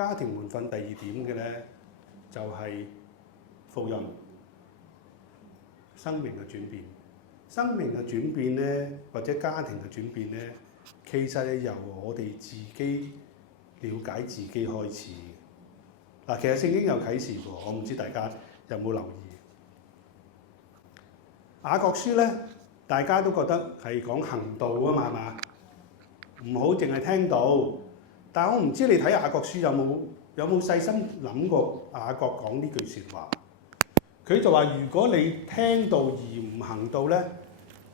家庭門訓第二點嘅咧，就係福音，生命嘅轉變。生命嘅轉變咧，或者家庭嘅轉變咧，其實係由我哋自己了解自己開始嘅。嗱，其實聖經有啟示喎，我唔知大家有冇留意。雅各書咧，大家都覺得係講行道啊嘛，係嘛？唔好淨係聽道。但係我唔知你睇雅各書有冇細心諗過雅各講呢句説話？佢就話：如果你聽道而唔行道咧，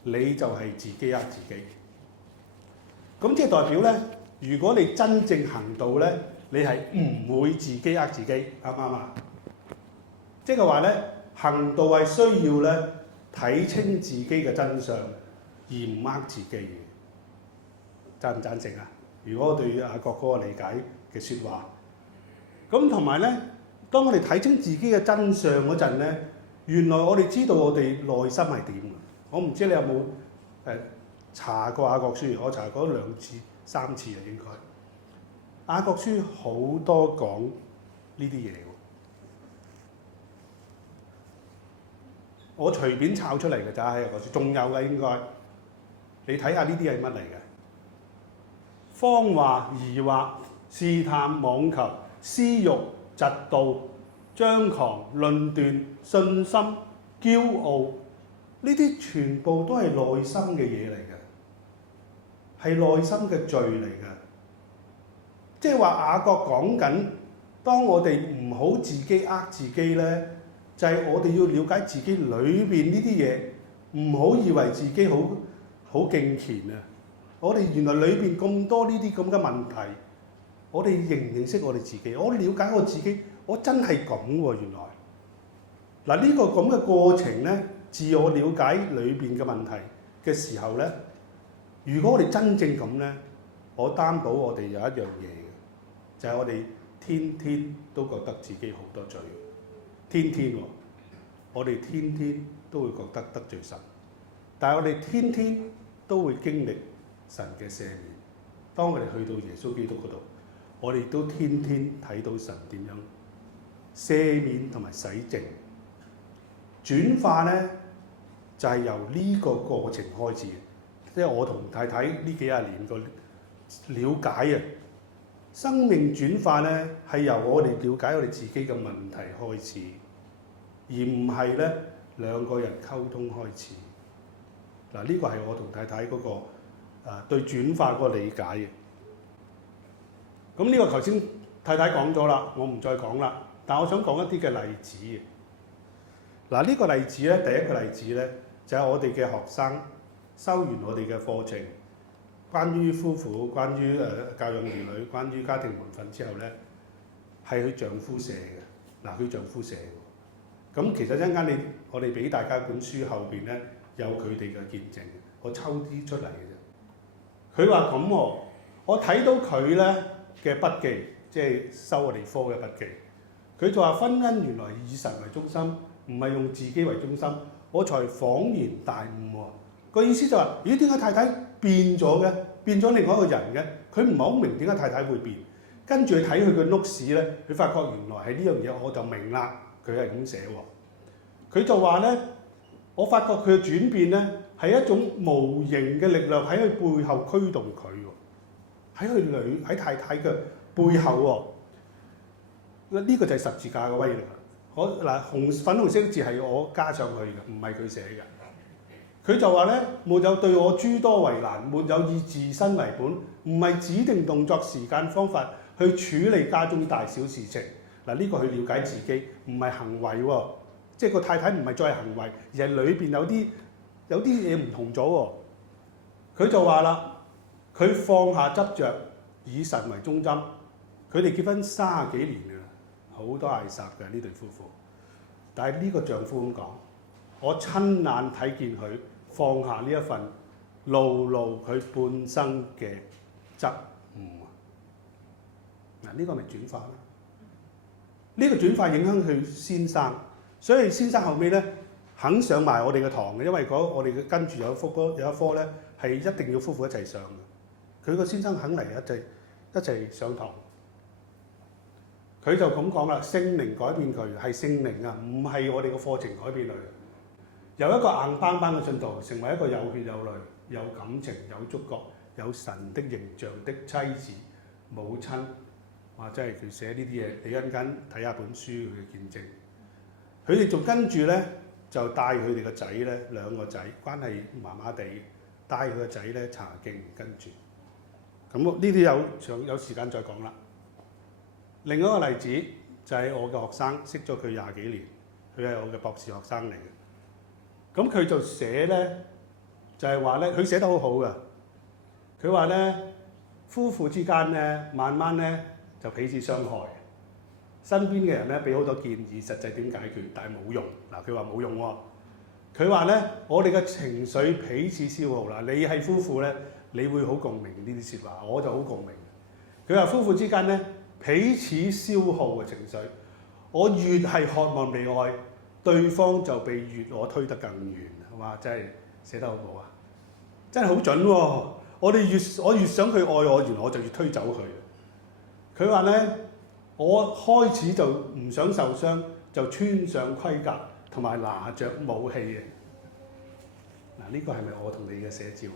你就係自己呃自己。咁即係代表咧，如果你真正行道咧，你係唔會自己呃自己，啱唔啱啊？即係話咧，行道係需要咧睇清自己嘅真相，而唔呃自己嘅。贊唔贊成啊？如果我對雅各嗰個理解嘅説話，咁同埋咧，當我哋睇清自己嘅真相嗰陣咧，原來我哋知道我哋內心係點嘅。我唔知你有冇查過雅各書？我查過2次、3次啊，應該。雅各書好多講呢啲嘢喎，我隨便抄出嚟嘅咋喺雅各書，仲有嘅應該。你睇下呢啲係乜嚟嘅？謊話、疑惑、試探、妄求、私欲、嫉妒、張狂、論斷、信心、驕傲，呢啲全部都係內心嘅嘢嚟嘅，係內心嘅罪嚟嘅。即係話雅各講緊，當我哋唔好自己呃自己咧，就係我哋要了解自己裏邊呢啲嘢，唔好以為自己好敬虔啊！我哋原來裏邊咁多呢啲咁嘅問題，我哋認唔認識我哋自己？我了解我自己，我真係咁喎！原來嗱呢個咁嘅過程咧，自我了解裏邊嘅問題嘅時候咧，如果我哋真正咁咧，我擔保我哋有一樣嘢嘅，就係我哋天天都覺得自己好多罪，天天喎，我哋天天都會覺得得罪神，但係我哋天天都會經歷神嘅赦免。當我哋去到耶穌基督嗰度，我哋都天天睇到神點樣赦免同埋洗淨。轉化咧就係由呢個過程開始嘅，即係我同太太呢幾廿年個了解啊，生命轉化咧係由我哋了解我哋自己嘅問題開始，而唔係咧兩個人溝通開始。嗱，呢個係我同太太嗰個對轉化嗰個理解嘅。咁呢個頭先太太講咗啦，我唔再講啦。但我想講一啲嘅例子。嗱，呢個例子咧，第一個例子咧，就係我哋嘅學生修完我哋嘅課程，關於夫婦、關於教養兒女、關於家庭門訓之後咧，係佢丈夫寫嘅。嗱，佢丈夫寫嘅。咁其實一陣間我哋俾大家本書後邊咧有佢哋嘅見證，我抽啲出嚟嘅啫。佢話咁喎，我睇到佢咧嘅筆記，即係收我哋科嘅筆記，佢就話婚姻原來以神為中心，唔係用自己為中心，我才恍然大悟喎。個意思就話：咦，點解太太變咗嘅？變咗另外一個人嘅？佢唔係好明點解太太會變。跟住睇佢嘅 notes 咧，佢發覺原來係呢樣嘢，我就明啦。佢係咁寫喎。佢就話咧，我發覺佢嘅轉變咧係一種無形嘅力量喺佢背後驅動佢喎，喺太太嘅背後喎。呢個就係十字架嘅威力。粉紅色字係我加上去嘅，唔係佢寫嘅。佢就話咧，沒有對我諸多為難，沒有以自身為本，唔係指定動作、時間、方法去處理家中大小事情。嗱，呢個去了解自己，唔係行為喎，即係個太太唔係再係行為，而係裏邊有啲嘢唔同咗喎。佢就話啦，佢放下執着，以神為中心。佢哋結婚30幾年㗎啦，好多嗌霎嘅呢對夫婦。但係呢個丈夫咁講，我親眼睇見佢放下呢一份勞碌佢半生嘅執誤。嗱，呢個咪轉化咯？呢個轉化影響佢先生，所以先生後尾咧肯上埋我哋嘅堂嘅，因為我哋跟住有一科咧係一定要夫婦一齊上嘅。佢個先生肯嚟一齊上堂。佢就咁講啦，聖靈改變佢，係聖靈啊，唔係我哋個課程改變佢。由一個硬邦邦嘅信徒，成為一個有血有淚、有感情、有觸覺、有神的形象的妻子、母親。哇！真係佢寫呢啲嘢，你一陣間睇下本書佢嘅見證。佢哋仲跟住咧，就帶佢哋個仔咧，兩個仔關係麻麻地，帶佢個仔咧查經跟住。咁呢啲有時間再講啦。另一個例子就係我嘅學生，識咗佢20幾年，佢係我嘅博士學生嚟嘅。咁佢就寫咧，就係話咧，佢寫得好好㗎。佢話咧，夫婦之間咧，慢慢咧就彼此傷害。身邊嘅人咧俾好多建議，實際點解決，但係冇用。嗱，佢話冇用喎。佢話咧，我哋嘅情緒彼此消耗啦。你係夫婦咧，你會好共鳴呢啲説話，我就好共鳴。佢話夫婦之間咧，彼此消耗嘅情緒，我越係渴望被愛，對方就被越我推得更遠。哇！真係寫得好好啊，真係好準喎。我越想佢愛我，原來我就越推走佢。佢話咧，我開始就唔想受傷，就穿上盔甲同埋拿着武器嘅。嗱，呢個係咪我同你嘅寫照？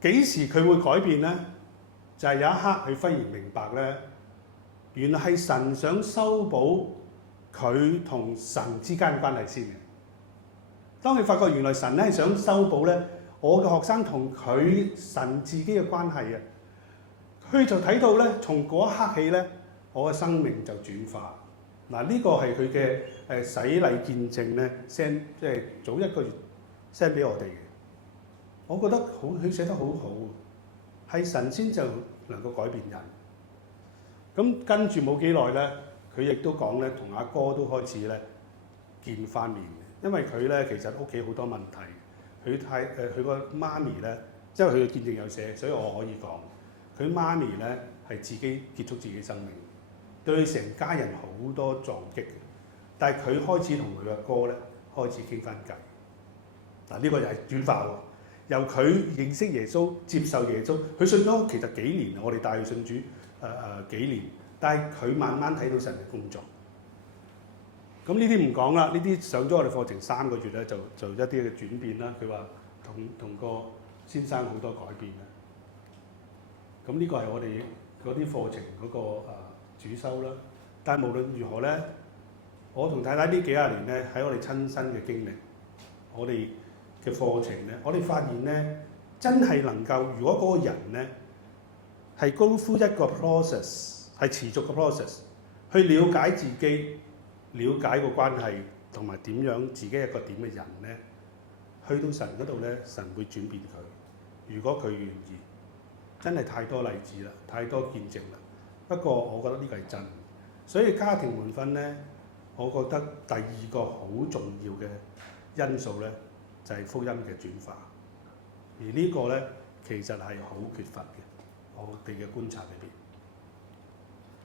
幾時佢會改變咧？就係有一刻佢忽然明白咧，原來係神想修補佢同神之間嘅關係先嘅。當佢發覺原來神咧係想修補咧我嘅學生同佢神自己嘅關係啊，佢就睇到咧，從嗰一刻起咧，我嘅生命就轉化。嗱，呢個係佢嘅洗禮見證咧 send 即係早1個月 send 俾我哋嘅。我覺得好，佢寫得好好，係神仙就能夠改變人。咁跟住冇幾耐咧，佢亦都講咧，同阿哥都開始咧見翻面。因為佢咧其實屋企好多問題，佢個媽咪咧，因為佢嘅見證有寫，所以我可以講，佢媽咪咧係自己結束自己生命，對成家人好多撞擊。但係佢開始同佢嘅哥咧開始傾翻偈。嗱，呢個又係轉化喎。由佢認識耶穌、接受耶穌，佢信咗其實幾年，我哋帶佢信主幾年，但係佢慢慢睇到神嘅工作。咁呢啲唔講啦，呢啲上咗我哋課程3個月咧，就一啲嘅轉變啦。佢話同個先生好多改變啦。咁呢個係我哋嗰啲課程嗰個主修啦。但係無論如何咧，我同太太呢幾廿年咧，喺我哋親身嘅經歷，我哋嘅課程咧，我哋發現咧，真係能夠，如果嗰個人咧係 go through 一個 process， 係持續嘅 process， 去了解自己。了解個關係同埋點樣自己係一個點嘅人咧，去到神嗰度咧，神會轉變佢。如果佢願意，真係太多例子啦，太多見證啦。不過我覺得呢個係真，所以家庭門訓咧，我覺得第2個好重要嘅因素咧，就係福音嘅轉化。而呢個咧，其實係好缺乏嘅，我哋嘅觀察裏邊。